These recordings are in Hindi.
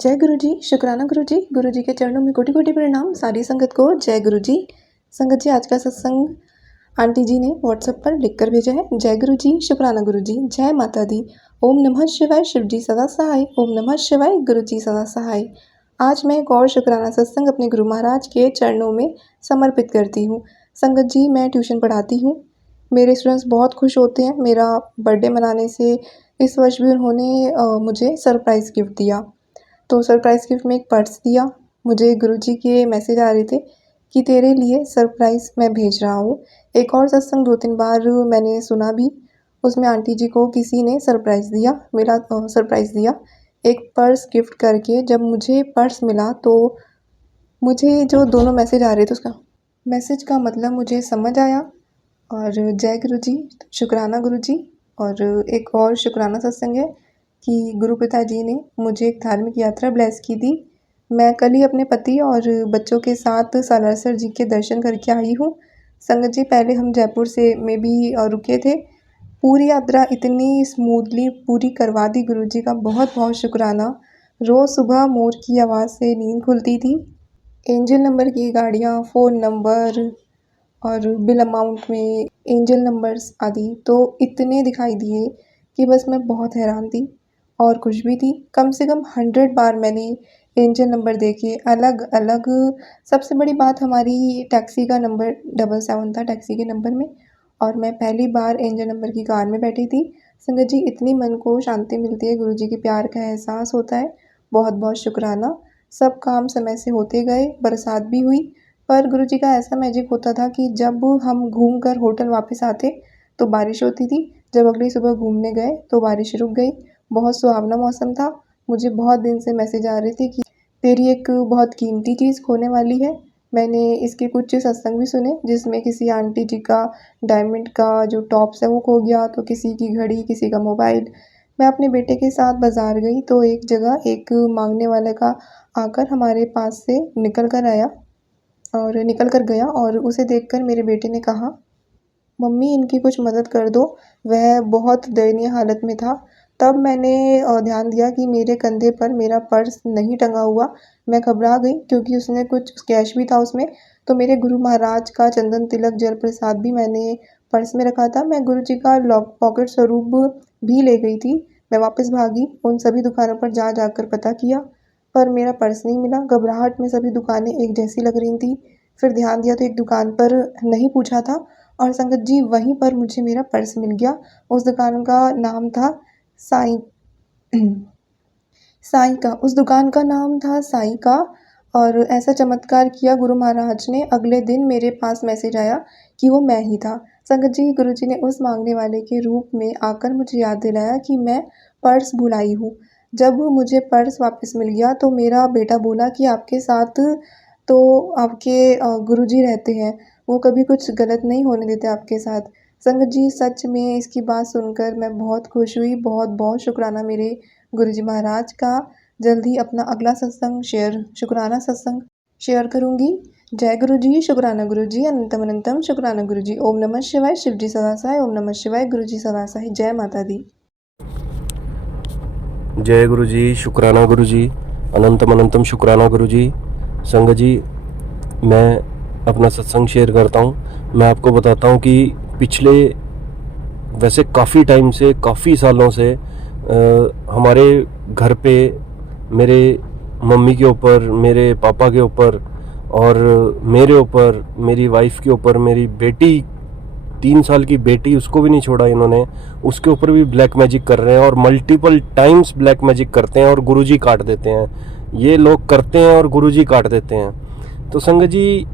जय गुरु जी, शुक्राना गुरु जी के चरणों में कोटि कोटि प्रणाम। सारी संगत को जय गुरु जी। संगत जी, आज का सत्संग आंटी जी ने व्हाट्सएप पर लिखकर भेजा है। जय गुरु जी, शुक्राना गुरु जी, जय माता दी। ओम नमः शिवाय, शिव जी सदा सहाय। ओम नमः शिवाय, गुरु जी सदा सहाय। आज मैं एक और शुक्राना सत्संग अपने गुरु महाराज के चरणों में समर्पित करती हूँ। संगत जी, मैं ट्यूशन पढ़ाती हूँ। मेरे स्टूडेंट्स बहुत खुश होते हैं मेरा बर्थडे मनाने से। इस वर्ष भी उन्होंने मुझे सरप्राइज़ गिफ्ट दिया। तो सरप्राइज़ गिफ्ट में एक पर्स दिया। मुझे गुरुजी के मैसेज आ रहे थे कि तेरे लिए सरप्राइज़ मैं भेज रहा हूँ। एक और सत्संग 2-3 बार मैंने सुना भी, उसमें आंटी जी को किसी ने सरप्राइज़ दिया, सरप्राइज़ दिया एक पर्स गिफ्ट करके। जब मुझे पर्स मिला तो मुझे जो दोनों मैसेज आ रहे थे उसका मैसेज का मतलब मुझे समझ आया। और जय गुरु जी, शुक्राना गुरु जी। और एक और शुक्राना सत्संग है कि गुरु पिता जी ने मुझे एक धार्मिक यात्रा ब्लेस की थी। मैं कल ही अपने पति और बच्चों के साथ सालासर जी के दर्शन करके आई हूँ। संगत जी, पहले हम जयपुर से में भी रुके थे। पूरी यात्रा इतनी स्मूथली पूरी करवा दी, गुरु जी का बहुत बहुत शुक्राना। रोज़ सुबह मोर की आवाज़ से नींद खुलती थी। एंजल नंबर की गाड़ियाँ, फ़ोन नंबर और बिल अमाउंट में एंजल नंबर्स आदि तो इतने दिखाई दिए कि बस मैं बहुत हैरान थी और खुश भी थी। कम से कम 100 बार मैंने एंजल नंबर देखे अलग अलग। सबसे बड़ी बात, हमारी टैक्सी का नंबर 77 था टैक्सी के नंबर में, और मैं पहली बार एंजल नंबर की कार में बैठी थी। संगत जी, इतनी मन को शांति मिलती है, गुरु जी के प्यार का एहसास होता है। बहुत बहुत शुक्राना। सब काम समय से होते गए, बरसात भी हुई, पर गुरु जी का ऐसा मैजिक होता था कि जब हम घूम कर होटल वापस आते तो बारिश होती थी। जब अगली सुबह घूमने गए तो बारिश रुक गई। बहुत सुहावना मौसम था। मुझे बहुत दिन से मैसेज आ रहे थे कि तेरी एक बहुत कीमती चीज़ खोने वाली है। मैंने इसके कुछ सत्संग भी सुने जिसमें किसी आंटी जी का डायमंड का जो टॉप्स है वो खो गया, तो किसी की घड़ी, किसी का मोबाइल। मैं अपने बेटे के साथ बाज़ार गई तो एक जगह एक मांगने वाले का आकर हमारे पास से निकल कर गया और उसे देखकर मेरे बेटे ने कहा, मम्मी इनकी कुछ मदद कर दो, वह बहुत दयनीय हालत में था। तब मैंने ध्यान दिया कि मेरे कंधे पर मेरा पर्स नहीं टंगा हुआ। मैं घबरा गई क्योंकि उसने कुछ कैश भी था उसमें। तो मेरे गुरु महाराज का चंदन तिलक जल प्रसाद भी मैंने पर्स में रखा था। मैं गुरु जी का लॉक पॉकेट स्वरूप भी ले गई थी। मैं वापस भागी, उन सभी दुकानों पर जा जाकर पता किया, पर मेरा पर्स नहीं मिला। घबराहट में सभी दुकानें एक जैसी लग रही थी। फिर ध्यान दिया तो एक दुकान पर नहीं पूछा था, और संगत जी वहीं पर मुझे मेरा पर्स मिल गया। उस दुकान का नाम था साईं साईं का उस दुकान का नाम था साईं का। और ऐसा चमत्कार किया गुरु महाराज ने, अगले दिन मेरे पास मैसेज आया कि वो मैं ही था। संगत जी, गुरु जी ने उस मांगने वाले के रूप में आकर मुझे याद दिलाया कि मैं पर्स भुलाई हूँ। जब मुझे पर्स वापस मिल गया तो मेरा बेटा बोला कि आपके साथ तो आपके गुरु जी रहते हैं, वो कभी कुछ गलत नहीं होने देते आपके साथ। संगत जी, सच में इसकी बात सुनकर मैं बहुत खुश हुई। बहुत बहुत शुक्राना मेरे गुरु जी महाराज का। जल्द ही अपना अगला शुक्राना सत्संग शेयर करूँगी। जय गुरु जी, शुक्राना गुरु जी, अनंतम अनंतम शुक्राना गुरु जी। ओम नमः शिवाय, शिव जी सदा सहाय। ओम नमः शिवाय, गुरु जी सदा सहाय। जय माता दी। जय गुरु जी, शुक्राना गुरु जी, अनंतम अनंतम शुक्राना गुरु जी। संगत जी, मैं अपना सत्संग शेयर करता हूँ। मैं आपको बताता हूँ कि पिछले वैसे काफ़ी टाइम से, काफ़ी सालों से हमारे घर पे मेरे मम्मी के ऊपर, मेरे पापा के ऊपर और मेरे ऊपर, मेरी वाइफ के ऊपर, मेरी बेटी 3 साल की बेटी, उसको भी नहीं छोड़ा इन्होंने, उसके ऊपर भी ब्लैक मैजिक कर रहे हैं और मल्टीपल टाइम्स ब्लैक मैजिक करते हैं और गुरुजी काट देते हैं। ये लोग करते हैं और गुरुजी काट देते हैं। तो संगत जी,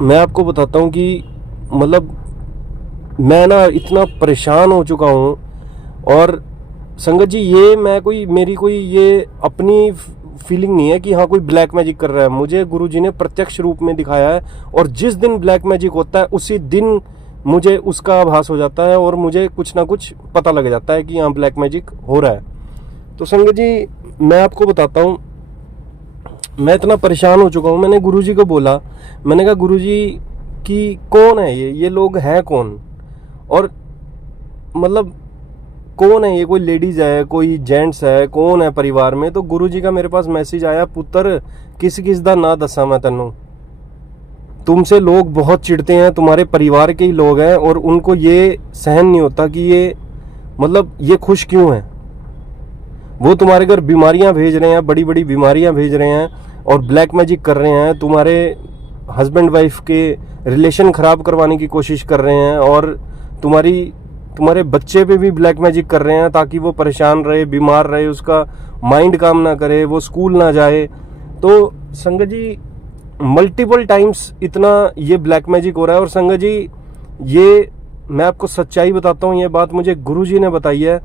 मैं आपको बताता हूँ कि मतलब मैं ना इतना परेशान हो चुका हूँ। और संगत जी, ये मेरी कोई ये अपनी फीलिंग नहीं है कि हाँ कोई ब्लैक मैजिक कर रहा है। मुझे गुरुजी ने प्रत्यक्ष रूप में दिखाया है, और जिस दिन ब्लैक मैजिक होता है उसी दिन मुझे उसका आभास हो जाता है और मुझे कुछ ना कुछ पता लग जाता है कि हाँ ब्लैक मैजिक हो रहा है। तो संगत जी, मैं आपको बताता हूँ, मैं इतना परेशान हो चुका हूँ। मैंने गुरुजी को बोला, मैंने कहा, गुरुजी, कि कौन है ये लोग हैं कौन, और मतलब, मैं इतना परेशान हो चुका हूँ। मैंने गुरुजी को बोला, मैंने कहा, गुरुजी, कि कौन है ये लोग हैं कौन, और मतलब, मैं इतना परेशान हो चुका हूँ। मैंने गुरुजी को बोला, मैंने कहा, गुरुजी, कि कौन है ये लोग हैं कौन, और मतलब कौन है ये, कोई लेडीज है, कोई जेंट्स है, कौन है परिवार में। तो गुरुजी का मेरे पास मैसेज आया, पुत्र किस किस दा ना दसा मैं तेनों, तुमसे लोग बहुत चिढ़ते हैं, तुम्हारे परिवार के ही लोग हैं और उनको ये सहन नहीं होता कि ये मतलब ये खुश क्यों हैं। वो तुम्हारे घर बीमारियां भेज रहे हैं, बड़ी बड़ी बीमारियां भेज रहे हैं और ब्लैक मैजिक कर रहे हैं, तुम्हारे हस्बैंड वाइफ के रिलेशन ख़राब करवाने की कोशिश कर रहे हैं और तुम्हारे बच्चे पे भी ब्लैक मैजिक कर रहे हैं ताकि वो परेशान रहे, बीमार रहे, उसका माइंड काम ना करे, वो स्कूल ना जाए। तो संगत जी मल्टीपल टाइम्स इतना ये ब्लैक मैजिक हो रहा है। और संगत जी ये मैं आपको सच्चाई बताता हूँ, ये बात मुझे गुरुजी ने बताई है।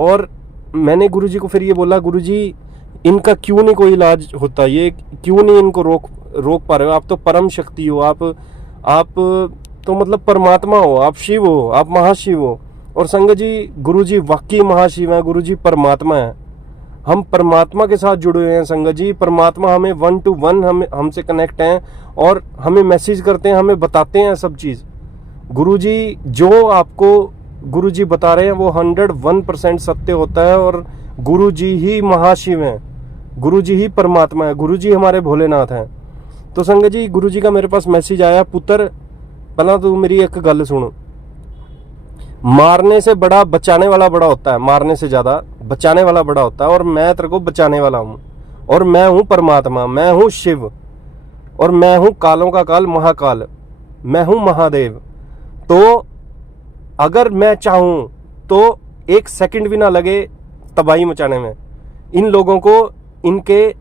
और मैंने गुरुजी को फिर ये बोला, गुरुजी इनका क्यों नहीं कोई इलाज होता, ये क्यों नहीं इनको रोक पा रहे हो, आप तो परम शक्ति हो, आप तो मतलब परमात्मा हो, आप शिव हो, आप महाशिव हो। और संगत जी गुरुजी वाकई महाशिव है, गुरुजी परमात्मा है, हम परमात्मा के साथ जुड़े हुए हैं संगत जी। परमात्मा हमें 1 to 1 हमसे कनेक्ट हैं और हमें मैसेज करते हैं, हमें बताते हैं सब चीज़। गुरुजी जो आपको गुरुजी बता रहे हैं वो 101% सत्य होता है और गुरुजी ही महाशिव हैं, गुरुजी ही परमात्मा है, गुरुजी हमारे भोलेनाथ हैं। तो संगत जी गुरुजी का मेरे पास मैसेज आया, पुत्र पहला तू मेरी एक गल सुन, मारने से बड़ा बचाने वाला बड़ा होता है, मारने से ज्यादा बचाने वाला बड़ा होता है और मैं तेरे को बचाने वाला हूं और मैं हूं परमात्मा, मैं हूं शिव और मैं हूं कालों का काल महाकाल, मैं हूं महादेव। तो अगर मैं चाहूं तो 1 सेकंड भी ना लगे तबाही मचाने में, इन लोगों को इनके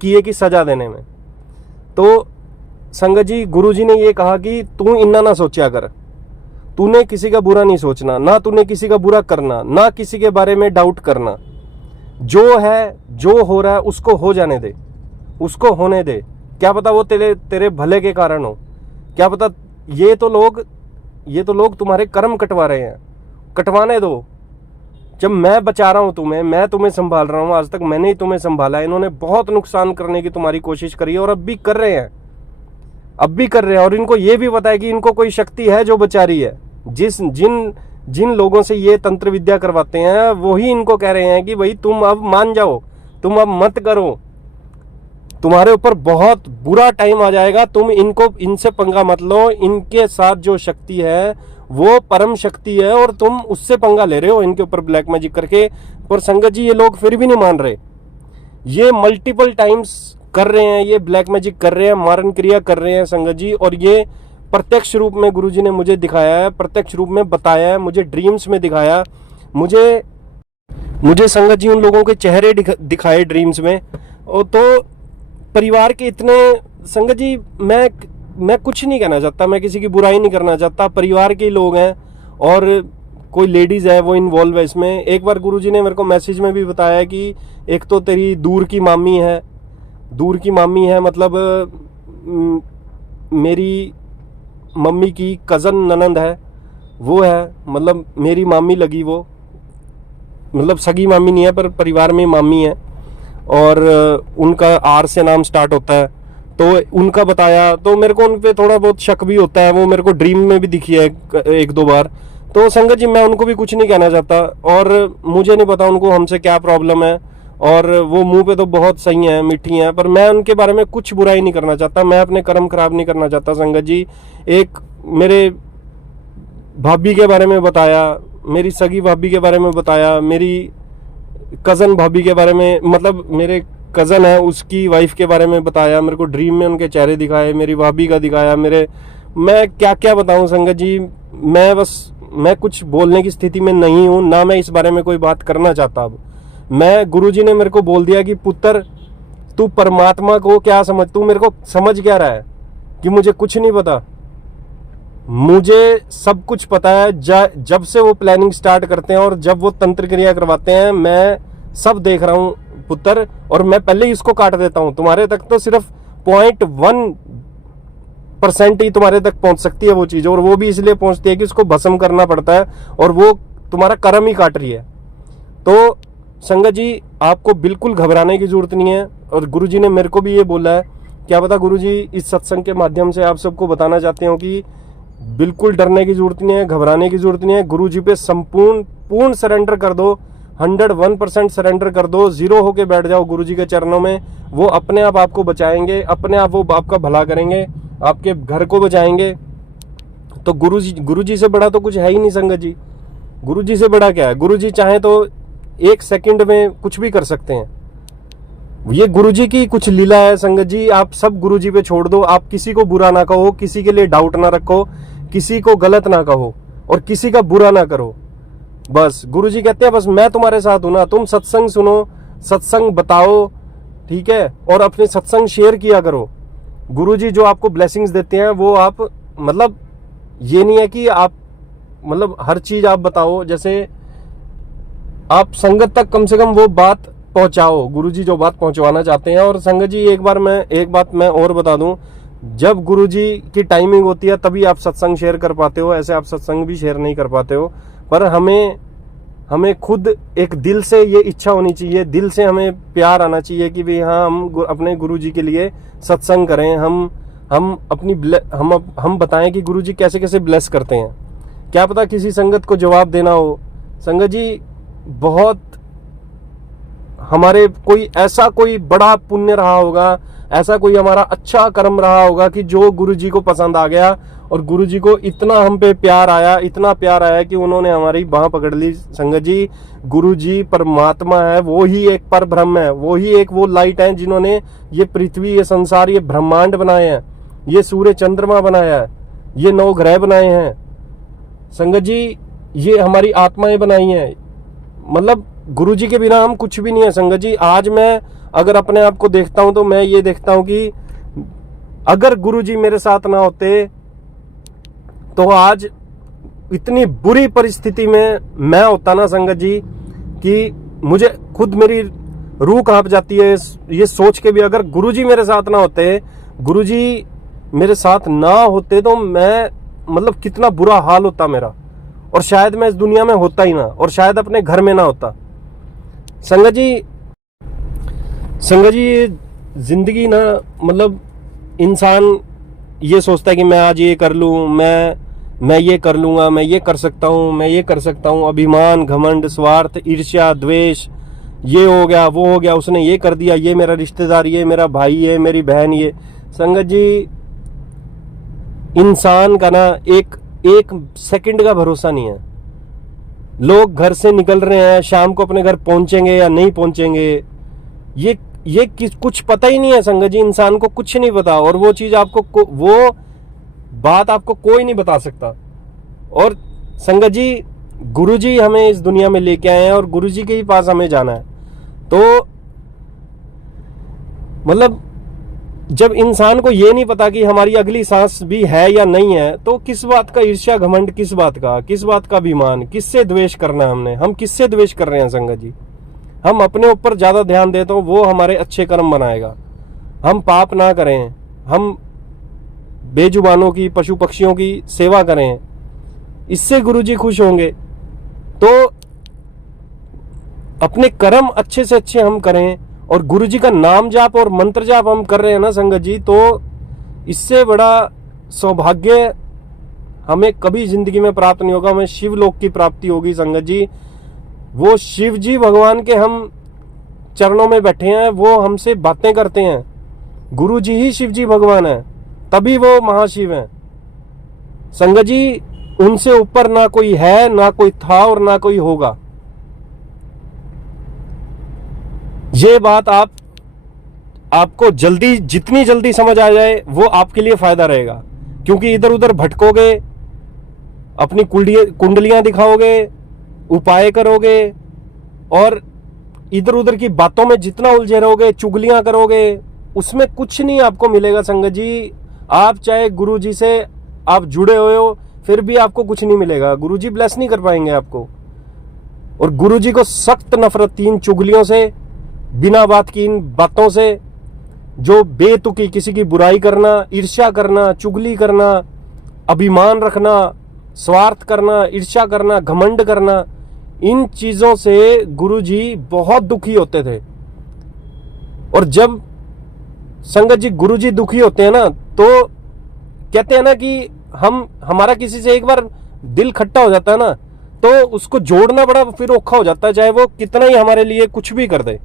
किए की सजा देने में। तो संगत जी गुरुजी ने ये कहा कि तू इन्ना ना सोचा कर, तूने किसी का बुरा नहीं सोचना, ना तूने किसी का बुरा करना, ना किसी के बारे में डाउट करना, जो है जो हो रहा है उसको हो जाने दे, उसको होने दे। क्या पता वो तेरे भले के कारण हो, क्या पता ये तो लोग तुम्हारे कर्म कटवा रहे हैं, कटवाने दो। जब मैं बचा रहा हूं तुम्हें, मैं तुम्हें संभाल रहा हूं, आज तक मैंने ही तुम्हें संभाला है। इन्होंने बहुत नुकसान करने की तुम्हारी कोशिश करी है और अब भी कर रहे हैं, अब भी कर रहे हैं। और इनको ये भी पता है कि इनको कोई शक्ति है जो बचा रही है। जिन लोगों से ये तंत्र विद्या करवाते हैं वही इनको कह रहे हैं कि भाई तुम अब मान जाओ, तुम अब मत करो, तुम्हारे ऊपर बहुत बुरा टाइम आ जाएगा, तुम इनसे पंगा मत लो। इनके साथ जो शक्ति है वो परम शक्ति है और तुम उससे पंगा ले रहे हो इनके ऊपर ब्लैक मैजिक करके। और संगत जी ये लोग फिर भी नहीं मान रहे, ये मल्टीपल टाइम्स कर रहे हैं, ये ब्लैक मैजिक कर रहे हैं, मारन क्रिया कर रहे हैं संगत जी। और ये प्रत्यक्ष रूप में गुरुजी ने मुझे दिखाया है, प्रत्यक्ष रूप में बताया है, मुझे ड्रीम्स में दिखाया, मुझे संगत जी उन लोगों के चेहरे दिखाए ड्रीम्स में। और तो परिवार के इतने संगत जी मैं कुछ नहीं कहना चाहता, मैं किसी की बुराई नहीं करना चाहता, परिवार के लोग हैं और कोई लेडीज़ है वो इन्वॉल्व है इसमें। एक बार गुरुजी ने मेरे को मैसेज में भी बताया कि एक तो तेरी दूर की मामी है, मतलब मेरी मम्मी की कज़न ननंद है, वो है, मतलब मेरी मामी लगी, वो मतलब सगी मामी नहीं है पर परिवार में मामी है और उनका आर से नाम स्टार्ट होता है। तो उनका बताया तो मेरे को उन पे थोड़ा बहुत शक भी होता है, वो मेरे को ड्रीम में भी दिखी है 1-2 बार। तो संगत जी मैं उनको भी कुछ नहीं कहना चाहता और मुझे नहीं पता उनको हमसे क्या प्रॉब्लम है, और वो मुंह पे तो बहुत सही हैं, मीठी हैं, पर मैं उनके बारे में कुछ बुराई नहीं करना चाहता, मैं अपने कर्म खराब नहीं करना चाहता संगत जी। एक मेरे भाभी के बारे में बताया, मेरी सगी भाभी के बारे में बताया, मेरी कज़न भाभी के बारे में, मतलब मेरे कज़न है उसकी वाइफ के बारे में बताया, मेरे को ड्रीम में उनके चेहरे दिखाए, मेरी भाभी का दिखाया, मैं क्या क्या बताऊं संगत जी। मैं कुछ बोलने की स्थिति में नहीं हूं, ना मैं इस बारे में कोई बात करना चाहता। अब मैं गुरुजी ने मेरे को बोल दिया कि पुत्र तू परमात्मा को क्या समझ, तू मेरे को समझ क्या रहा है कि मुझे कुछ नहीं पता, मुझे सब कुछ पता है। जब से वो प्लानिंग स्टार्ट करते हैं और जब वो तंत्र क्रिया करवाते हैं मैं सब देख रहा हूं पुत्र, और मैं पहले ही इसको काट देता हूं। तुम्हारे तक तो सिर्फ 0.1% ही तुम्हारे तक पहुंच सकती है वो चीज, और वो भी इसलिए पहुंचती है कि उसको भस्म करना पड़ता है और वो तुम्हारा कर्म ही काट रही है। तो संगत जी आपको बिल्कुल घबराने की जरूरत नहीं है, और गुरुजी ने मेरे को भी ये बोला है, क्या पता गुरुजी इस सत्संग के माध्यम से आप सबको बताना चाहते हो कि बिल्कुल डरने की जरूरत नहीं है, घबराने की जरूरत नहीं है। गुरु जी पे पूर्ण सरेंडर कर दो, 101% सरेंडर कर दो, जीरो होके बैठ जाओ गुरु जी के चरणों में। वो अपने आप आपको बचाएंगे, अपने आप वो आपका भला करेंगे, आपके घर को बचाएंगे। तो गुरु जी से बड़ा तो कुछ है ही नहीं संगत जी। गुरु जी से बड़ा क्या है? गुरु जी चाहे तो 1 सेकंड में कुछ भी कर सकते हैं। ये गुरु जी की कुछ लीला है संगत जी। आप सब गुरु जी पे छोड़ दो। आप किसी को बुरा ना कहो, किसी के लिए डाउट ना रखो, किसी को गलत ना कहो और किसी का बुरा ना करो। बस गुरु जी कहते हैं बस मैं तुम्हारे साथ हूं ना, तुम सत्संग सुनो, सत्संग बताओ, ठीक है, और अपने सत्संग शेयर किया करो। गुरु जी जो आपको ब्लेसिंग्स देते हैं वो आप मतलब ये नहीं है कि आप मतलब हर चीज आप बताओ, जैसे आप संगत तक कम से कम वो बात पहुंचाओ, गुरुजी जो बात पहुंचवाना चाहते हैं। और संगत जी एक बात मैं और बता दूं, जब गुरुजी की टाइमिंग होती है तभी आप सत्संग शेयर कर पाते हो, ऐसे आप सत्संग भी शेयर नहीं कर पाते हो। पर हमें खुद एक दिल से ये इच्छा होनी चाहिए, दिल से हमें प्यार आना चाहिए कि भाई हाँ हम अपने गुरुजी के लिए सत्संग करें, हम बताएं कि गुरुजी कैसे कैसे ब्लेस करते हैं। क्या पता किसी संगत को जवाब देना हो। संगत जी बहुत हमारे कोई बड़ा पुण्य रहा होगा, ऐसा कोई हमारा अच्छा कर्म रहा होगा कि जो गुरुजी को पसंद आ गया और गुरुजी को इतना हम पे प्यार आया, इतना प्यार आया कि उन्होंने हमारी बाह पकड़ ली। संगत जी गुरुजी परमात्मा है, वो ही एक पर ब्रह्म है, वो ही एक वो लाइट है जिन्होंने ये पृथ्वी, ये संसार, ये ब्रह्मांड बनाए हैं, ये सूर्य चंद्रमा बनाया है, ये 9 ग्रह बनाए हैं। संगत जी ये हमारी आत्माएं बनाई हैं। मतलब गुरुजी के बिना हम कुछ भी नहीं है संगत जी। आज मैं अगर अपने आप को देखता हूं तो मैं ये देखता हूं कि अगर गुरुजी मेरे साथ ना होते तो आज इतनी बुरी परिस्थिति में मैं होता ना संगत जी कि मुझे खुद मेरी रूह कांप जाती है ये सोच के भी। अगर गुरुजी मेरे साथ ना होते, गुरुजी मेरे साथ ना होते तो मैं मतलब कितना बुरा हाल होता मेरा, और शायद मैं इस दुनिया में होता ही ना, और शायद अपने घर में ना होता। संगत जी ये जिंदगी ना मतलब इंसान ये सोचता है कि मैं आज ये कर लूं, मैं ये कर लूंगा, मैं ये कर सकता हूं, मैं ये कर सकता हूं। अभिमान, घमंड, स्वार्थ, ईर्ष्या, द्वेष, ये हो गया, वो हो गया, उसने ये कर दिया, ये मेरा रिश्तेदार, ये मेरा भाई, ये मेरी बहन। ये संगत जी इंसान का ना एक सेकंड का भरोसा नहीं है। लोग घर से निकल रहे हैं, शाम को अपने घर पहुंचेंगे या नहीं पहुंचेंगे, ये कुछ पता ही नहीं है संगत जी। इंसान को कुछ नहीं पता, और वो चीज आपको वो बात आपको कोई नहीं बता सकता। और संगत जी गुरुजी हमें इस दुनिया में लेके आए हैं और गुरुजी के ही पास हमें जाना है। तो मतलब जब इंसान को ये नहीं पता कि हमारी अगली सांस भी है या नहीं है, तो किस बात का ईर्ष्या घमंड, किस बात का अभिमान, किससे द्वेष करना है हम किससे द्वेष कर रहे हैं संगत जी। हम अपने ऊपर ज्यादा ध्यान दें तो वो हमारे अच्छे कर्म बनाएगा। हम पाप ना करें, हम बेजुबानों की, पशु पक्षियों की सेवा करें, इससे गुरुजी खुश होंगे। तो अपने कर्म अच्छे से अच्छे हम करें, और गुरुजी का नाम जाप और मंत्र जाप हम कर रहे हैं ना संगत जी, तो इससे बड़ा सौभाग्य हमें कभी जिंदगी में प्राप्त नहीं होगा। हमें शिवलोक की प्राप्ति होगी संगत जी। वो शिव जी भगवान के हम चरणों में बैठे हैं, वो हमसे बातें करते हैं। गुरु जी ही शिव जी भगवान है, तभी वो महाशिव हैं संगत जी। उनसे ऊपर ना कोई है, ना कोई था और ना कोई होगा। ये बात आपको जितनी जल्दी समझ आ जाए वो आपके लिए फायदा रहेगा, क्योंकि इधर उधर भटकोगे, अपनी कुंडलियां दिखाओगे, उपाय करोगे, और इधर उधर की बातों में जितना उलझे रहोगे, चुगलियां करोगे, उसमें कुछ नहीं आपको मिलेगा संगत जी। आप चाहे गुरु जी से आप जुड़े हुए हो, फिर भी आपको कुछ नहीं मिलेगा। गुरु जी ब्लेस नहीं कर पाएंगे आपको। और गुरु जी को सख्त नफरत थी इन चुगलियों से, बिना बात की इन बातों से, जो बेतुकी किसी की बुराई करना, ईर्ष्या करना, चुगली करना, अभिमान रखना, स्वार्थ करना, ईर्ष्या करना, घमंड करना, इन चीजों से गुरुजी बहुत दुखी होते थे। और जब संगत जी गुरुजी दुखी होते हैं ना, तो कहते हैं ना कि हमारा किसी से एक बार दिल खट्टा हो जाता है ना, तो उसको जोड़ना बड़ा फिर औखा हो जाता है, चाहे वो कितना ही हमारे लिए कुछ भी कर दे।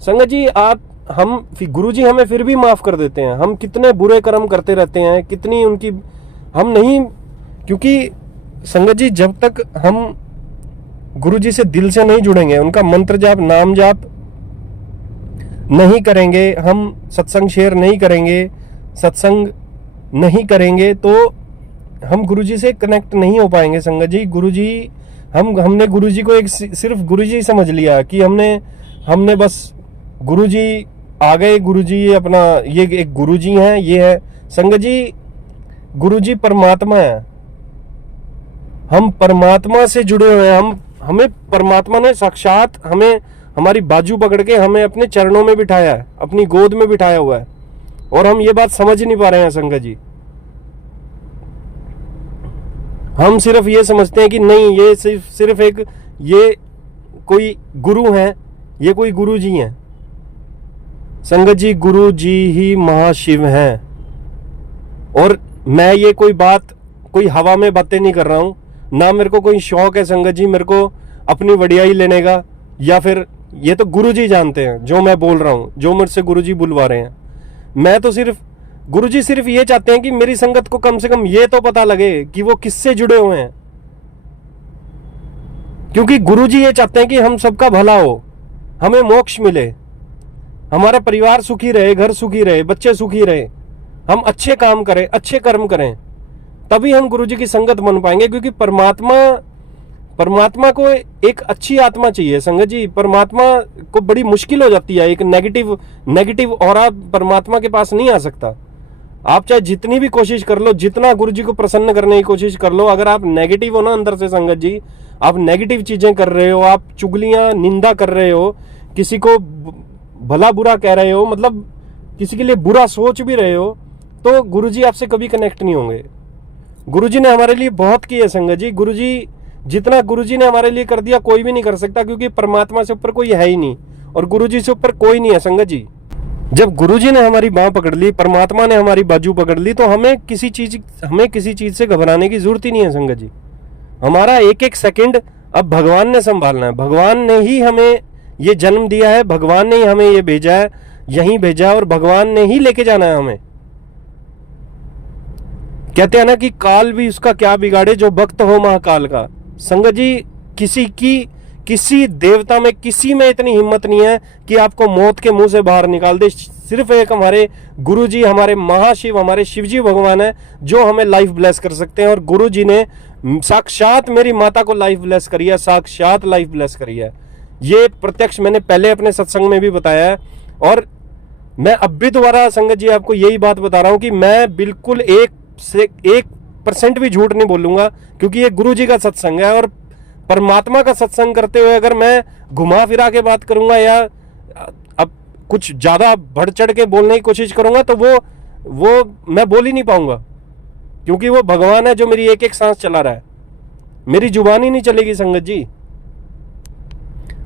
संगत जी गुरुजी हमें फिर भी माफ कर देते हैं। हम कितने बुरे कर्म करते रहते हैं, कितनी उनकी हम नहीं, क्योंकि संगत जी जब तक हम गुरुजी से दिल से नहीं जुड़ेंगे, उनका मंत्र जाप नाम जाप नहीं करेंगे, हम सत्संग शेयर नहीं करेंगे, सत्संग नहीं करेंगे, तो हम गुरुजी से कनेक्ट नहीं हो पाएंगे। संगत जी गुरुजी हमने गुरुजी को एक सिर्फ गुरुजी समझ लिया कि हमने बस गुरुजी आ गए, गुरुजी अपना ये एक गुरुजी हैं, ये है। संगत जी गुरुजी परमात्मा है, हम परमात्मा से जुड़े हुए हैं। हमें परमात्मा ने साक्षात हमें हमारी बाजू पकड़ के हमें अपने चरणों में बिठाया है, अपनी गोद में बिठाया हुआ है, और हम ये बात समझ नहीं पा रहे हैं। संगत जी हम सिर्फ ये समझते हैं कि नहीं, ये सिर्फ एक ये कोई गुरु हैं, ये कोई गुरु जी हैं। संगत जी गुरु जी ही महाशिव हैं। और मैं ये कोई हवा में बातें नहीं कर रहा हूं, ना मेरे को कोई शौक है संगत जी मेरे को अपनी वडियाई लेने का, या फिर ये तो गुरुजी जानते हैं जो मैं बोल रहा हूं, जो मेरे से गुरुजी बुलवा रहे हैं। मैं तो गुरुजी सिर्फ ये चाहते हैं कि मेरी संगत को कम से कम ये तो पता लगे कि वो किससे जुड़े हुए हैं, क्योंकि गुरुजी ये चाहते हैं कि हम सबका भला हो, हमें मोक्ष मिले, हमारा परिवार सुखी रहे, घर सुखी रहे, बच्चे सुखी रहे, हम अच्छे काम करें, अच्छे कर्म करें, तभी हम गुरुजी की संगत बन पाएंगे। क्योंकि परमात्मा को एक अच्छी आत्मा चाहिए संगत जी। परमात्मा को बड़ी मुश्किल हो जाती है, एक नेगेटिव ऑरा परमात्मा के पास नहीं आ सकता। आप चाहे जितनी भी कोशिश कर लो, जितना गुरुजी को प्रसन्न करने की कोशिश कर लो, अगर आप नेगेटिव हो ना अंदर से संगत जी, आप नेगेटिव चीजें कर रहे हो, आप चुगलियां निंदा कर रहे हो, किसी को भला बुरा कह रहे हो, मतलब किसी के लिए बुरा सोच भी रहे हो, तो गुरुजी आपसे कभी कनेक्ट नहीं होंगे। गुरुजी ने हमारे लिए बहुत किया संगत जी। जितना गुरुजी ने हमारे लिए कर दिया कोई भी नहीं कर सकता, क्योंकि परमात्मा से ऊपर कोई है ही नहीं और गुरुजी से ऊपर कोई नहीं है संगत जी। जब गुरुजी ने हमारी बाह पकड़ ली, परमात्मा ने हमारी बाजू पकड़ ली, तो हमें किसी चीज से घबराने की जरूरत ही नहीं है संगत जी। हमारा एक एक सेकंड अब भगवान ने संभालना है। भगवान ने ही हमें ये जन्म दिया है, भगवान ने ही हमें ये भेजा है, यहीं भेजा है, और भगवान ने ही लेके जाना है हमें। कहते हैं ना कि काल भी उसका क्या बिगाड़े जो भक्त हो महाकाल का। संगत जी किसी देवता में, किसी में इतनी हिम्मत नहीं है कि आपको मौत के मुंह से बाहर निकाल दे। सिर्फ एक हमारे गुरुजी, हमारे महाशिव, हमारे शिवजी भगवान है जो हमें लाइफ ब्लेस कर सकते हैं। और गुरुजी ने साक्षात मेरी माता को लाइफ ब्लेस करी है, साक्षात लाइफ ब्लेस करी है। ये प्रत्यक्ष मैंने पहले अपने सत्संग में भी बताया है, और मैं अब भी दोबारा संगत जी आपको यही बात बता रहा हूं कि मैं बिल्कुल 1% भी झूठ नहीं बोलूंगा, क्योंकि ये गुरुजी का सत्संग है। और परमात्मा का सत्संग करते हुए अगर मैं घुमा फिरा के बात करूंगा या अब कुछ ज्यादा बढ़ चढ़ के बोलने की कोशिश करूंगा, तो वो मैं बोल ही नहीं पाऊंगा, क्योंकि वो भगवान है जो मेरी एक एक सांस चला रहा है। मेरी जुबान ही नहीं चलेगी संगत जी।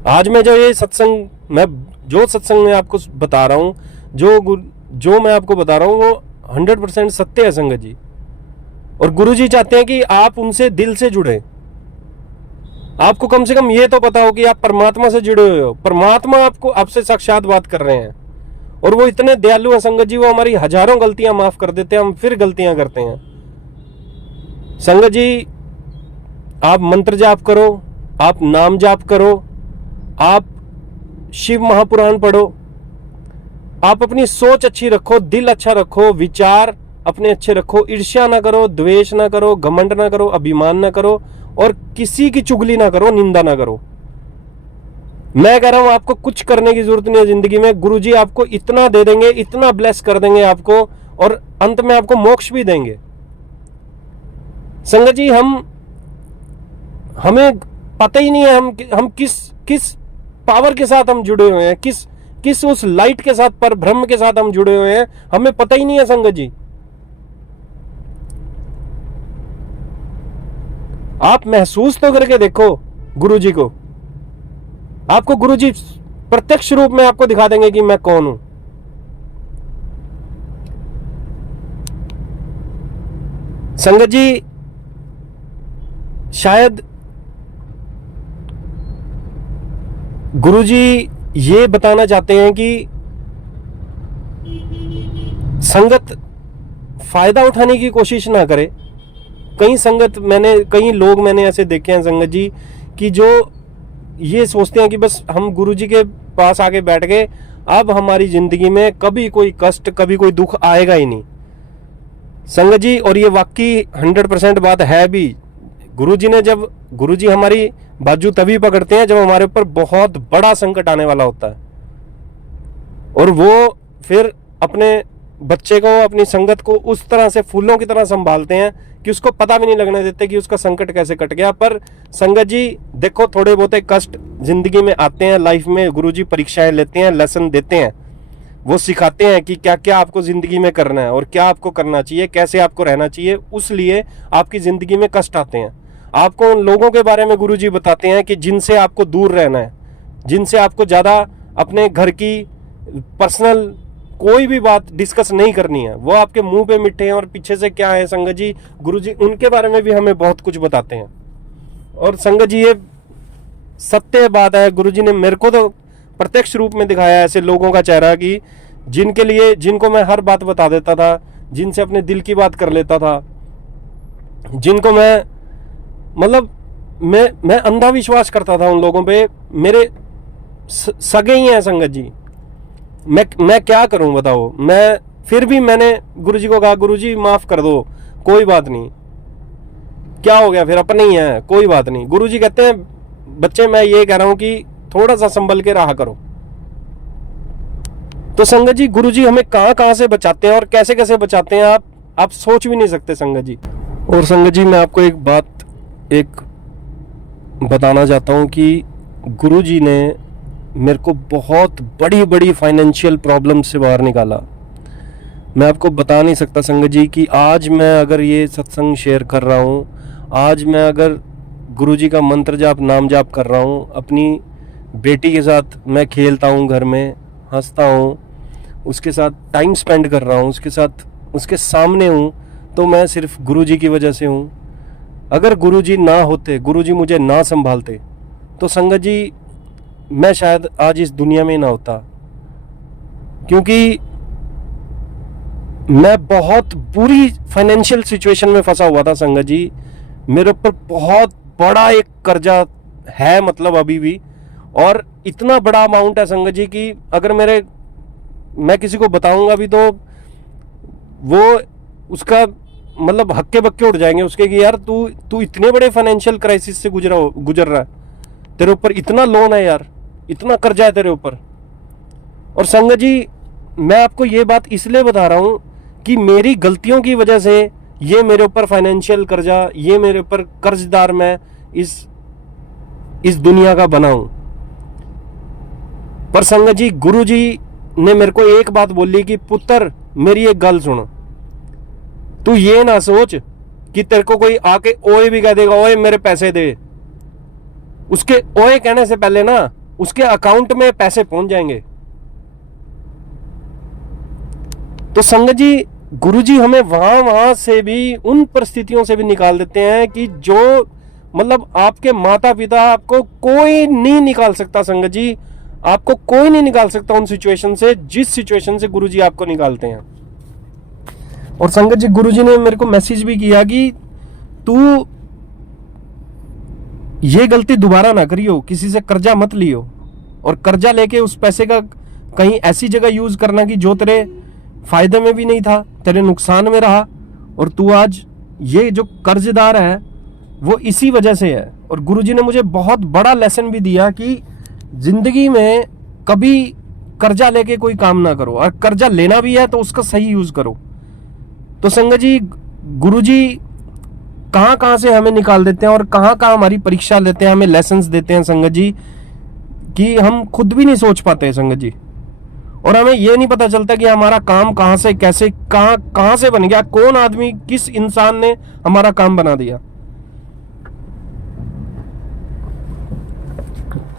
आज मैं जो सत्संग में आपको बता रहा हूं, जो मैं आपको बता रहा हूं, वो 100% सत्य है संगत जी। और गुरुजी चाहते हैं कि आप उनसे दिल से जुड़े। आपको कम से कम ये तो पता हो कि आप परमात्मा से जुड़े हुए हो, परमात्मा आपसे साक्षात बात कर रहे हैं। और वो इतने दयालु हैं संगत जी, वो हमारी हजारों गलतियां माफ कर देते हैं, हम फिर गलतियां करते हैं। संगत जी आप मंत्र जाप करो, आप नाम जाप करो, आप शिव महापुराण पढ़ो, आप अपनी सोच अच्छी रखो, दिल अच्छा रखो, विचार अपने अच्छे रखो, ईर्ष्या ना करो, द्वेष ना करो, घमंड ना करो, अभिमान ना करो, और किसी की चुगली ना करो, निंदा ना करो। मैं कह रहा हूं आपको कुछ करने की जरूरत नहीं है जिंदगी में। गुरुजी आपको इतना दे देंगे, इतना ब्लेस कर देंगे आपको, और अंत में आपको मोक्ष भी देंगे। संगत जी हमें पता ही नहीं है हम किस पावर के साथ हम जुड़े हुए हैं, किस उस लाइट के साथ, पर ब्रह्म के साथ हम जुड़े हुए हैं, हमें पता ही नहीं है संगत जी। आप महसूस तो करके देखो गुरुजी को, आपको गुरुजी प्रत्यक्ष रूप में आपको दिखा देंगे कि मैं कौन हूं। संगत जी, शायद गुरुजी ये बताना चाहते हैं कि संगत फायदा उठाने की कोशिश ना करे। कई लोग मैंने ऐसे देखे हैं संगत जी कि जो ये सोचते हैं कि बस हम गुरुजी के पास आके बैठ गए, अब हमारी जिंदगी में कभी कोई कष्ट, कभी कोई दुख आएगा ही नहीं संगत जी। और ये वाकई 100% बात है भी। गुरुजी हमारी बाजू तभी पकड़ते हैं जब हमारे ऊपर बहुत बड़ा संकट आने वाला होता है, और वो फिर अपने बच्चे को, अपनी संगत को उस तरह से फूलों की तरह संभालते हैं कि उसको पता भी नहीं लगने देते कि उसका संकट कैसे कट गया। पर संगत जी देखो, थोड़े बहुते कष्ट जिंदगी में आते हैं, लाइफ में गुरुजी परीक्षाएं लेते हैं, लेसन देते हैं, वो सिखाते हैं कि क्या क्या आपको जिंदगी में करना है और क्या आपको करना चाहिए, कैसे आपको रहना चाहिए। उस लिए आपकी जिंदगी में कष्ट आते हैं। आपको उन लोगों के बारे में गुरुजी बताते हैं कि जिनसे आपको दूर रहना है, जिनसे आपको ज़्यादा अपने घर की पर्सनल कोई भी बात डिस्कस नहीं करनी है। वो आपके मुंह पे मिठे हैं और पीछे से क्या है संगत जी, गुरुजी उनके बारे में भी हमें बहुत कुछ बताते हैं। और संगत जी, ये सत्य बात है, गुरुजी ने मेरे को तो प्रत्यक्ष रूप में दिखाया ऐसे लोगों का चेहरा कि जिनको मैं हर बात बता देता था, जिनसे अपने दिल की बात कर लेता था, जिनको मैं अंधा विश्वास करता था उन लोगों पे। मेरे सगे ही हैं संगत जी। मैं क्या करूं बताओ। मैं फिर भी मैंने गुरुजी को कहा, गुरुजी माफ कर दो, कोई बात नहीं, क्या हो गया, फिर अपने ही है, कोई बात नहीं। गुरुजी कहते हैं, बच्चे मैं ये कह रहा हूं कि थोड़ा सा संभल के रहा करो। तो संगत जी, गुरुजी हमें कहां कहां से बचाते हैं और कैसे कैसे बचाते हैं, आप सोच भी नहीं सकते संगत जी। और संगत जी, मैं आपको एक बात बताना चाहता हूं कि गुरुजी ने मेरे को बहुत बड़ी बड़ी फाइनेंशियल प्रॉब्लम से बाहर निकाला। मैं आपको बता नहीं सकता संगत जी कि आज मैं अगर ये सत्संग शेयर कर रहा हूँ, आज मैं अगर गुरुजी का मंत्र जाप, नाम जाप कर रहा हूँ, अपनी बेटी के साथ मैं खेलता हूँ, घर में हंसता हूँ, उसके साथ टाइम स्पेंड कर रहा हूँ, उसके साथ उसके सामने हूँ, तो मैं सिर्फ गुरुजी की वजह से हूँ। अगर गुरुजी ना होते, गुरुजी मुझे ना संभालते, तो संगत जी मैं शायद आज इस दुनिया में ना होता। क्योंकि मैं बहुत बुरी फाइनेंशियल सिचुएशन में फंसा हुआ था संगत जी। मेरे ऊपर बहुत बड़ा एक कर्जा है, मतलब अभी भी, और इतना बड़ा अमाउंट है संगत जी कि अगर मैं किसी को बताऊंगा भी तो वो उसका मतलब हक्के बक्के उड़ जाएंगे उसके कि यार तू इतने बड़े फाइनेंशियल क्राइसिस से गुजर रहा है, तेरे ऊपर इतना लोन है यार, इतना कर्जा है तेरे ऊपर। और संगत जी, मैं आपको ये बात इसलिए बता रहा हूं कि मेरी गलतियों की वजह से ये मेरे ऊपर फाइनेंशियल कर्जा, ये मेरे ऊपर कर्जदार मैं इस दुनिया का बना हूं। पर संगत जी, गुरुजी ने मेरे को एक बात बोली कि पुत्र, मेरी एक गल सुन, तू ये ना सोच कि तेरे को कोई आके ओए भी कह देगा, ओए मेरे पैसे दे। उसके ओए कहने से पहले ना उसके अकाउंट में पैसे पहुंच जाएंगे। तो संगत जी, गुरुजी हमें वहां से भी, उन परिस्थितियों से भी निकाल देते हैं कि जो मतलब आपके माता पिता, आपको कोई नहीं निकाल सकता संगत जी, आपको कोई नहीं निकाल सकता उन सिचुएशन से, जिस सिचुएशन से गुरुजी आपको निकालते हैं। और संगत जी, गुरुजी ने मेरे को मैसेज भी किया कि तू ये गलती दोबारा ना करियो, किसी से कर्जा मत लियो, और कर्जा लेके उस पैसे का कहीं ऐसी जगह यूज करना कि जो तेरे फायदे में भी नहीं था, तेरे नुकसान में रहा, और तू आज ये जो कर्जदार है वो इसी वजह से है। और गुरुजी ने मुझे बहुत बड़ा लेसन भी दिया कि जिंदगी में कभी कर्जा लेके कोई काम ना करो, और कर्जा लेना भी है तो उसका सही यूज करो। तो संगत जी, गुरुजी कहां कहां से हमें निकाल देते हैं और कहां कहां हमारी परीक्षा लेते हैं, हमें लेसन्स देते हैं संगत जी, कि हम खुद भी नहीं सोच पाते संगत जी। और हमें ये नहीं पता चलता कि हमारा काम कहां से, कैसे, कहां से बन गया, कौन आदमी, किस इंसान ने हमारा काम बना दिया।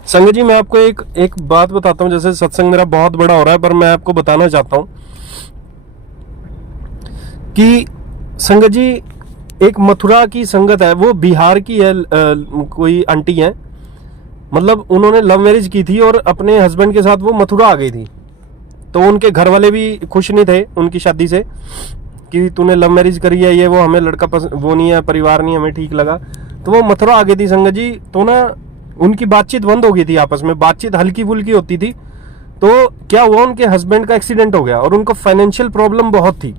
संगत जी, मैं आपको एक बात बताता हूं। जैसे सत्संग मेरा बहुत बड़ा हो रहा है, पर मैं आपको बताना चाहता हूं कि संगत जी, एक मथुरा की संगत है, वो बिहार की है, कोई आंटी है, मतलब उन्होंने लव मैरिज की थी और अपने हस्बैंड के साथ वो मथुरा आ गई थी। तो उनके घर वाले भी खुश नहीं थे उनकी शादी से कि तूने लव मैरिज करी है, ये वो, हमें लड़का वो नहीं है, परिवार नहीं हमें ठीक लगा, तो वो मथुरा आ गई थी संगत जी। तो ना उनकी बातचीत बंद हो गई थी, आपस में बातचीत हल्की फुल्की होती थी। तो क्या हुआ, उनके हस्बैंड का एक्सीडेंट हो गया और उनको फाइनेंशियल प्रॉब्लम बहुत थी,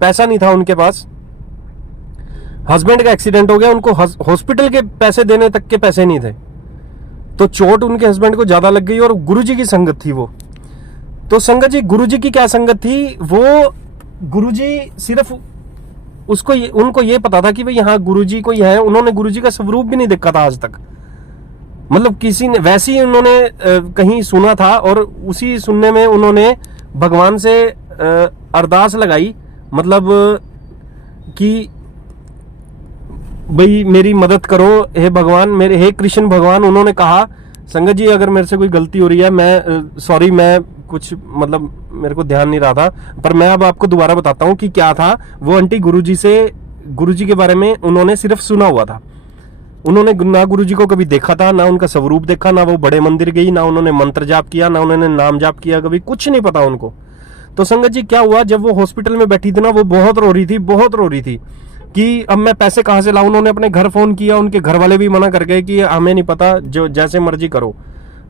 पैसा नहीं था उनके पास। हस्बैंड का एक्सीडेंट हो गया, उनको हॉस्पिटल के पैसे देने तक के पैसे नहीं थे, तो चोट उनके हस्बैंड को ज्यादा लग गई और गुरुजी की संगत थी वो। तो संगत जी गुरुजी की क्या संगत थी, वो गुरुजी सिर्फ उनको ये पता था कि भाई यहाँ गुरुजी कोई है, उन्होंने गुरुजी का स्वरूप भी नहीं देखा था आज तक, मतलब किसी ने वैसे ही उन्होंने कहीं सुना था और उसी सुनने में उन्होंने भगवान से अरदास लगाई, मतलब कि भाई मेरी मदद करो हे भगवान, मेरे हे कृष्ण भगवान। उन्होंने कहा संगत जी अगर मेरे से कोई गलती हो रही है, मैं सॉरी, मैं कुछ मतलब मेरे को ध्यान नहीं रहा था, पर मैं अब आपको दोबारा बताता हूँ कि क्या था। वो आंटी गुरुजी के बारे में उन्होंने सिर्फ सुना हुआ था, उन्होंने ना गुरुजी को कभी देखा था, ना उनका स्वरूप देखा, ना वो बड़े मंदिर गई, ना उन्होंने मंत्र जाप किया, ना उन्होंने नाम जाप किया, कभी कुछ नहीं पता उनको। तो संगत जी क्या हुआ, जब वो हॉस्पिटल में बैठी थी ना, वो बहुत रो रही थी कि अब मैं पैसे कहाँ से लाऊं। उन्होंने अपने घर फोन किया, उनके घर वाले भी मना कर गए कि हमें नहीं पता, जो जैसे मर्जी करो।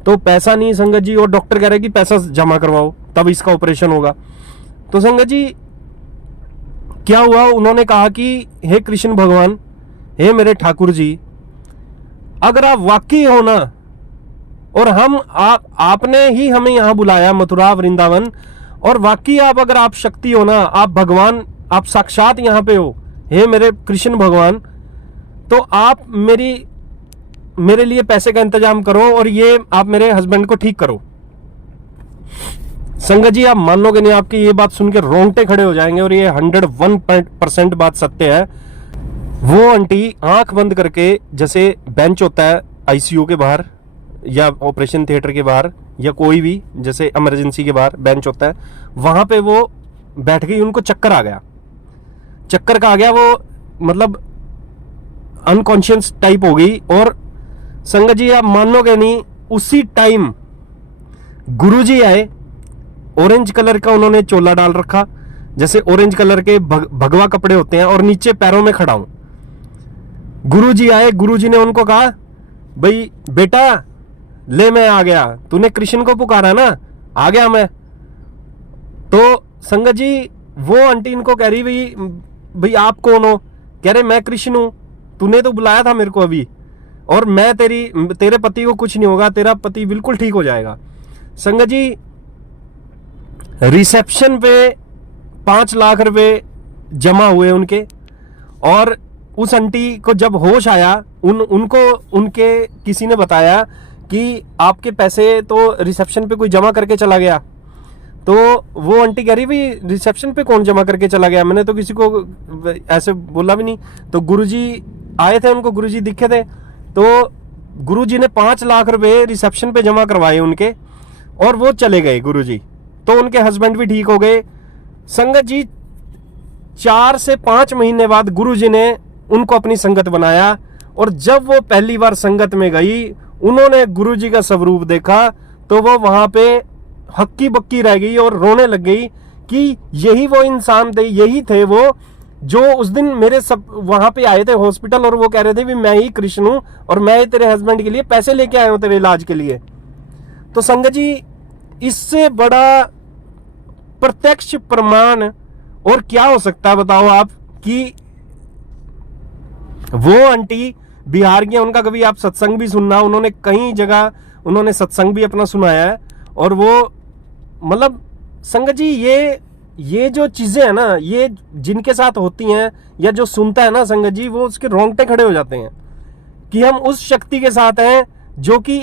तो पैसा नहीं संगत जी, और डॉक्टर कह रहे कि पैसा जमा करवाओ तब इसका ऑपरेशन होगा। तो संगत जी क्या हुआ, उन्होंने कहा कि हे कृष्ण भगवान, हे मेरे ठाकुर जी, अगर आप वाकई हो ना, और आपने ही हमें यहां बुलाया मथुरा वृंदावन, और वाकई अगर आप शक्ति हो ना, आप भगवान, आप साक्षात यहां पे हो, हे मेरे कृष्ण भगवान, तो आप मेरे लिए पैसे का इंतजाम करो और ये आप मेरे हस्बैंड को ठीक करो। संगत जी आप मानोगे नहीं, आपकी ये बात सुन के रोंगटे खड़े हो जाएंगे, और ये 101% बात सत्य है। वो आंटी आंख बंद करके, जैसे बेंच होता है आईसीयू के बाहर या ऑपरेशन थिएटर के बाहर या कोई भी जैसे इमरजेंसी के बाहर बेंच होता है, वहां पे वो बैठ गई, उनको चक्कर आ गया। चक्कर का आ गया, वो मतलब अनकॉन्शियस टाइप हो गई। और संगत जी आप मानोगे नहीं, उसी टाइम गुरुजी आए, ऑरेंज कलर का उन्होंने चोला डाल रखा, जैसे ऑरेंज कलर के भगवा कपड़े होते हैं, और नीचे पैरों में खड़ा हूं। गुरुजी आए, गुरुजी ने उनको कहा भाई बेटा ले मैं आ गया, तूने कृष्ण को पुकारा ना, आ गया मैं। तो संगत जी वो आंटी इनको कह रही भाई आप कौन हो, कह रहे मैं कृष्ण हूं, तूने तो बुलाया था मेरे को अभी, और मैं तेरे पति को कुछ नहीं होगा, तेरा पति बिल्कुल ठीक हो जाएगा। संगत जी रिसेप्शन पे 5 लाख रुपए जमा हुए उनके, और उस आंटी को जब होश आया, उनको उनके किसी ने बताया कि आपके पैसे तो रिसेप्शन पे कोई जमा करके चला गया। तो वो आंटी कह रही भाई रिसेप्शन पे कौन जमा करके चला गया, मैंने तो किसी को ऐसे बोला भी नहीं। तो गुरुजी आए थे, उनको गुरुजी दिखे थे, तो गुरुजी ने 5 लाख रुपए रिसेप्शन पे जमा करवाए उनके, और वो चले गए गुरुजी। तो उनके हस्बैंड भी ठीक हो गए। संगत जी 4 से 5 महीने बाद गुरुजी ने उनको अपनी संगत बनाया, और जब वो पहली बार संगत में गई, उन्होंने गुरुजी का स्वरूप देखा, तो वो वहां पे हक्की बक्की रह गई और रोने लग गई कि यही वो इंसान थे, यही थे वो जो उस दिन मेरे सब वहां पे आए थे हॉस्पिटल, और वो कह रहे थे भी मैं ही कृष्ण हूं और मैं ही तेरे हस्बैंड के लिए पैसे लेके आया हूं तेरे इलाज के लिए। तो संगत जी इससे बड़ा प्रत्यक्ष प्रमाण और क्या हो सकता है बताओ आप, कि वो आंटी बिहार की, उनका कभी आप सत्संग भी सुनना, उन्होंने कई जगह उन्होंने सत्संग भी अपना सुनाया है। और वो मतलब संगत जी ये जो चीजें हैं ना, ये जिनके साथ होती हैं या जो सुनता है ना संगत जी, वो उसके रोंगटे खड़े हो जाते हैं कि हम उस शक्ति के साथ हैं जो कि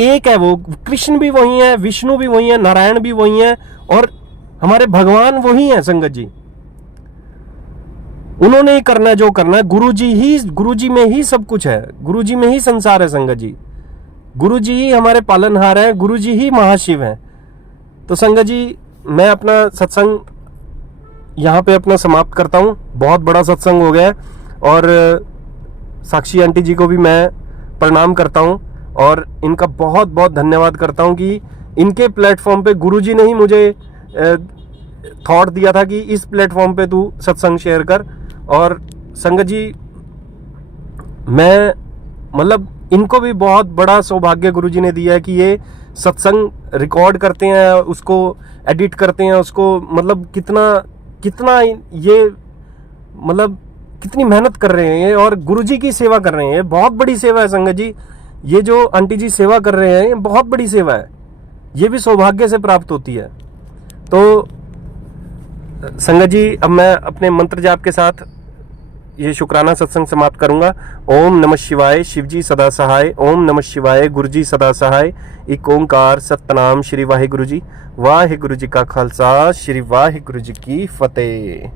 एक है। वो कृष्ण भी वही है, विष्णु भी वही है, नारायण भी वही है, और हमारे भगवान वही है संगत जी। उन्होंने ही करना है जो करना है, गुरुजी में ही सब कुछ है, गुरुजी में ही संसार है संगत जी। गुरुजी ही हमारे पालनहार है, गुरुजी ही महाशिव है। तो संगत जी मैं अपना सत्संग यहाँ पे अपना समाप्त करता हूँ। बहुत बड़ा सत्संग हो गया है और साक्षी आंटी जी को भी मैं प्रणाम करता हूँ और इनका बहुत बहुत धन्यवाद करता हूँ कि इनके प्लेटफॉर्म पे गुरुजी ने ही मुझे थॉट दिया था कि इस प्लेटफॉर्म पे तू सत्संग शेयर कर। और संगत जी, मैं मतलब इनको भी बहुत बड़ा सौभाग्य गुरुजी ने दिया है कि ये सत्संग रिकॉर्ड करते हैं, उसको एडिट करते हैं, उसको मतलब कितना ये मतलब कितनी मेहनत कर रहे हैं ये और गुरुजी की सेवा कर रहे हैं। ये बहुत बड़ी सेवा है संगत जी। ये जो आंटी जी सेवा कर रहे हैं ये बहुत बड़ी सेवा है, ये भी सौभाग्य से प्राप्त होती है। तो संगत जी, अब मैं अपने मंत्र जाप के साथ ये शुक्राना सत्संग समाप्त करूंगा। ओम नमः शिवाय, शिवजी सदा सहाय। ओम नमः शिवाय, गुरुजी सदा सहाय। एक ओंकार सतनाम श्री वाहिगुरु जी। वाहिगुरु जी का खालसा, श्री वाहिगुरु जी की फतेह।